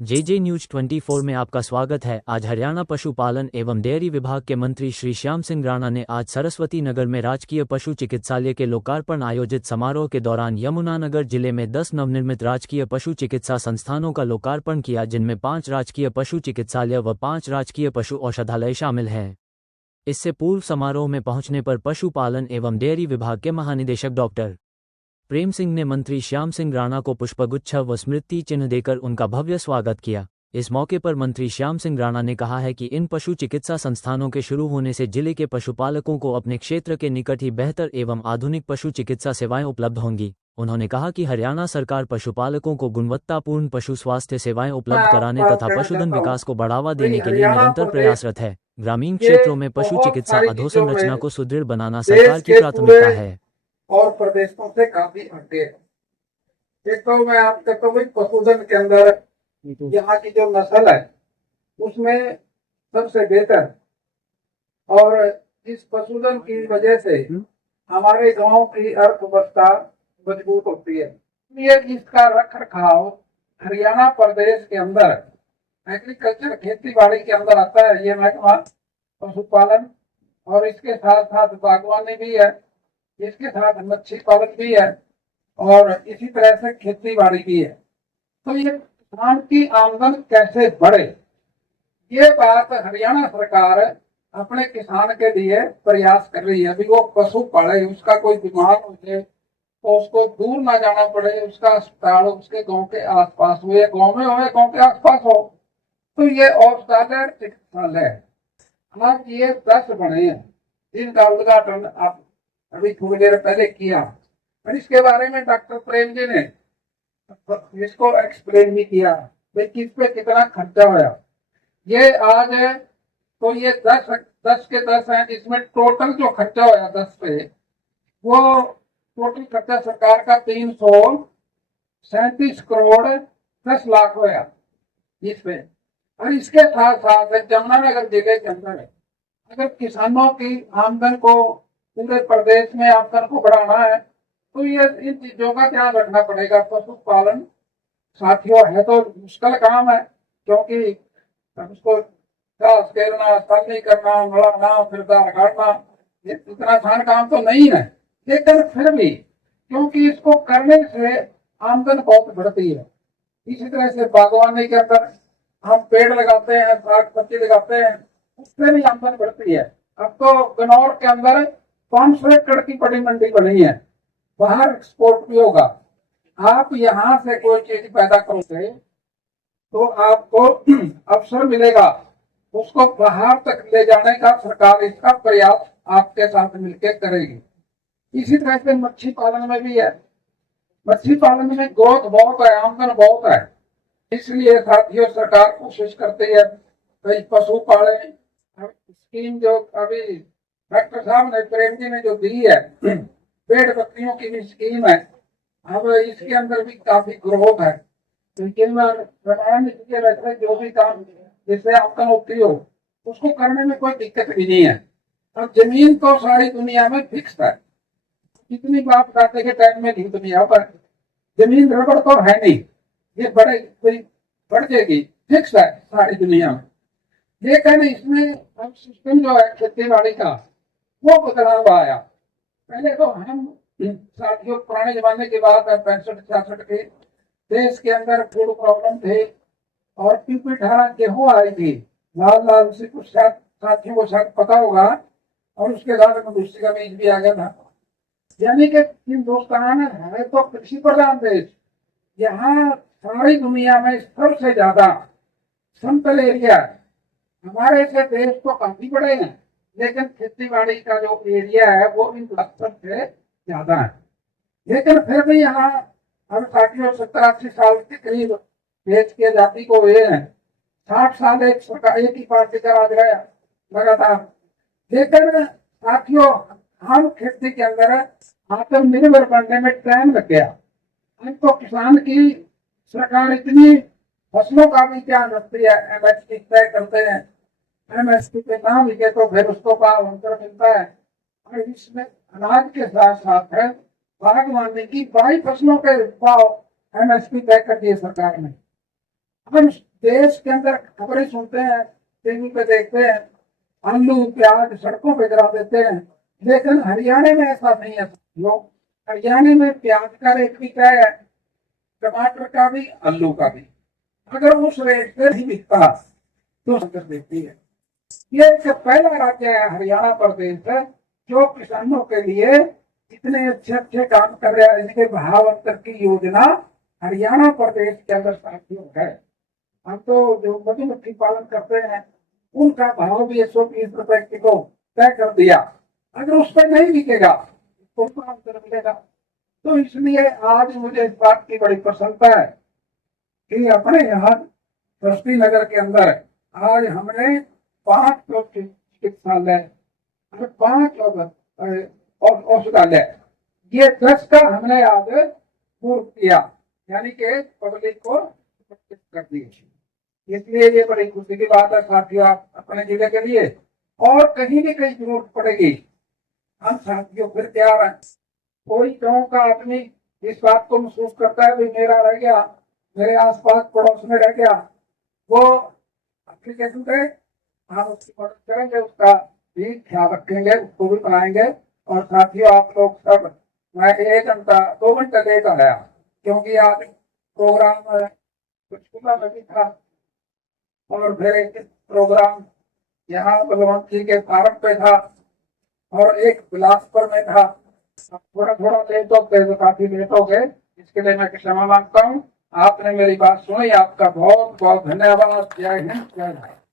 जे news 24 में आपका स्वागत है। आज हरियाणा पशुपालन एवं डेयरी विभाग के मंत्री श्री श्याम सिंह राणा ने आज सरस्वती नगर में राजकीय पशु चिकित्सालय के लोकार्पण आयोजित समारोह के दौरान यमुनानगर जिले में 10 नवनिर्मित राजकीय पशु चिकित्सा संस्थानों का लोकार्पण किया, जिनमें 5 राजकीय पशु चिकित्सालय व 5 राजकीय पशु औषधालय शामिल हैं। इससे पूर्व समारोह में पहुंचने पर पशुपालन एवं डेयरी विभाग के महानिदेशक डॉक्टर प्रेम सिंह ने मंत्री श्याम सिंह राणा को पुष्पगुच्छ व स्मृति चिन्ह देकर उनका भव्य स्वागत किया। इस मौके पर मंत्री श्याम सिंह राणा ने कहा है कि इन पशु चिकित्सा संस्थानों के शुरू होने से जिले के पशुपालकों को अपने क्षेत्र के निकट ही बेहतर एवं आधुनिक पशु चिकित्सा सेवाएं उपलब्ध होंगी। उन्होंने कहा कि हरियाणा सरकार पशुपालकों को गुणवत्तापूर्ण पशु स्वास्थ्य सेवाएं उपलब्ध कराने तथा पशुधन विकास को बढ़ावा देने के लिए निरंतर प्रयासरत है। ग्रामीण क्षेत्रों में पशु चिकित्सा अधोसंरचना को सुदृढ़ बनाना सरकार की प्राथमिकता है और प्रदेशों से काफी आगे है। एक तो मैं आप कहता हूँ पशुधन के अंदर यहाँ की जो नस्ल है उसमें सबसे बेहतर, और इस पशुधन की वजह से हमारे गांव की अर्थव्यवस्था मजबूत होती है। ये इसका रख रखाव हरियाणा प्रदेश के अंदर एग्रीकल्चर खेती बाड़ी के अंदर आता है। ये महकमा पशुपालन और इसके साथ साथ बागवानी भी है, इसके साथ मच्छी पालन भी है और इसी तरह से खेती बाड़ी भी है। तो ये किसान की आमदन कैसे बढ़े, ये बात हरियाणा सरकार अपने किसान के लिए प्रयास कर रही है। अभी वो पशु पाले, उसका कोई बीमार हो जाए तो उसको दूर ना जाना पड़े, उसका अस्पताल उसके गांव के आसपास हो या गांव में हो या गांव के आसपास हो। तो ये औषधालय चिकित्सालय आज ये 10 बने हैं, जिनका उद्घाटन आप अभी थोड़ी देर पहले किया और इसके बारे में डॉक्टर प्रेम जी ने इसको एक्सप्लेन भी किया भाई किस पे कितना खर्चा होया। ये आज है तो ये 10 के 10 है, इसमें टोटल जो खर्चा होया 10 पे वो टोटल खर्चा सरकार का 337 करोड़ 10 लाख होया इस पे। और इसके साथ साथ यमुनानगर जिले के अंदर अगर किसानों की आमदन को पूरे प्रदेश में आमदन को बढ़ाना है तो ये इन चीजों का ध्यान रखना पड़ेगा। पशुपालन साथियों है तो मुश्किल काम है, क्योंकि उसको घास घेरना, तलनी करना, नड़ाना, फिर दार काटना, ये इतना आसान काम तो नहीं है। लेकिन फिर भी क्योंकि इसको करने से आमदन बहुत बढ़ती है। इसी तरह से बागवानी के अंदर हम पेड़ लगाते हैं, साग सब्जी लगाते हैं, उससे भी आमदन बढ़ती है। अब तो गनौर के अंदर 500 एकड़ की बड़ी मंडी बनी है, बाहर एक्सपोर्ट भी होगा। आप यहाँ से कोई चीज पैदा करोगे तो आपको अवसर मिलेगा उसको बाहर तक ले जाने का। सरकार इसका प्रयास आपके साथ मिलकर करेगी। इसी तरह से मच्छी पालन में भी है। मच्छी पालन में ग्रोथ बहुत है, आमदन बहुत है, इसलिए साथियों सरकार कोशिश करती है कई पशु पाले स्कीम जो अभी डॉक्टर साहब ने प्रेम जी ने जो दी है, पेड़ बकरियों की भी स्कीम है। अब इसके अंदर भी काफी ग्रोथ है, लेकिन वैसे जो भी काम जिससे आमदन होती हो उसको करने में कोई दिक्कत भी नहीं है। अब जमीन तो सारी दुनिया में फिक्स है, कितनी बात करते के टाइम में नहीं दुनिया पर जमीन रबड़ तो है नहीं, ये बढ़ जाएगी, फिक्स है सारी दुनिया में। लेकिन इसमें अब सिस्टम जो है खेती बाड़ी का वो बदलाव आया। पहले तो हम साथियों पुराने जमाने की बात है 65-66 के देश के अंदर फूड प्रॉब्लम थे और PP18 गेहूं आई थी, लाल लाल से कुछ साथियों को शायद पता होगा, और उसके साथ में दूसरी का बीज भी आ गया था। यानी कि हिंदुस्तान है तो कृषि प्रधान देश, यहाँ सारी दुनिया में सबसे ज्यादा समतल एरिया है। हमारे से देश तो काफी बड़े हैं, लेकिन खेती बाड़ी का जो एरिया है वो इन से ज्यादा है। लेकिन फिर भी यहाँ हम 60-70-80 साल के करीब देश की आजादी को हुए हैं। 60 साल एक सरकार एक ही पार्टी का राज रहा लगातार। लेकिन साथियों हम खेती के अंदर आत्मनिर्भर बनने में टाइम लग गया। हमको किसान की सरकार इतनी फसलों का भी ध्यान रखती है, MSP तय करते हैं, MSP पे ना मिले तो फिर उसको भाव अंतर मिलता है। और इसमें अनाज के साथ साथ है बागवानी की 22 फसलों के भाव MSP तय कर दिए सरकार ने। हम देश के अंदर खबरें सुनते हैं, टीवी पे देखते हैं, आलू प्याज सड़कों पे गिरा देते हैं, लेकिन हरियाणा में ऐसा नहीं है। लोग हरियाणा में प्याज का रेट भी तय है, टमाटर का भी, आलू का भी। अगर उस रेट पे नहीं बिकता तो कर देती है। ये एक पहला राज्य है हरियाणा प्रदेश है जो किसानों के लिए इतने अच्छे अच्छे काम कर रहा है। इनके भाव अंतर की योजना हरियाणा प्रदेश के अंदर साथियों है। हम तो जो मधुमक्खी पालन करते हैं उनका भाव भी 120 रुपए किलो तय कर दिया। अगर उस पर नहीं बिकेगा तो कहाँ अंतर मिलेगा। तो इसलिए आज मुझे इस बात की बड़ी प्रसन्नता है कि अपने यहाँ बस्ती नगर के अंदर आज हमने 5 चिकित्सालय, 5 और औषधालय, ये 10 का हमने आज पूर्ण किया, यानी कि पब्लिक को समर्पित कर दिए। इसलिए ये बड़ी खुशी की बात है साथियों आप अपने जिले के लिए। और कहीं भी कहीं जरूरत पड़ेगी हम साथियों फिर तैयार हैं। कोई गाँव का आदमी इस बात को महसूस करता है भी मेरा रह गया, मेरे आसपास पड़ोस में रह गया, वो एप्लीकेशन दे, हम उसकी मदद करेंगे, उसका भी ख्याल रखेंगे, उसको भी बनाएंगे। और साथियों आप लोग सब, मैं 1 घंटा 2 घंटे लेट आया क्योंकि आज प्रोग्राम पंचकूला में भी था और फिर एक प्रोग्राम यहाँ बलवंत जी के फार्म पे था और एक बिलासपुर में था। थोड़ा थोड़ा लेट हो गए तो काफी लेट हो गए, इसके लिए मैं क्षमा मांगता हूँ। आपने मेरी बात सुनी, आपका बहुत बहुत धन्यवाद। जय हिंद, जय भारत।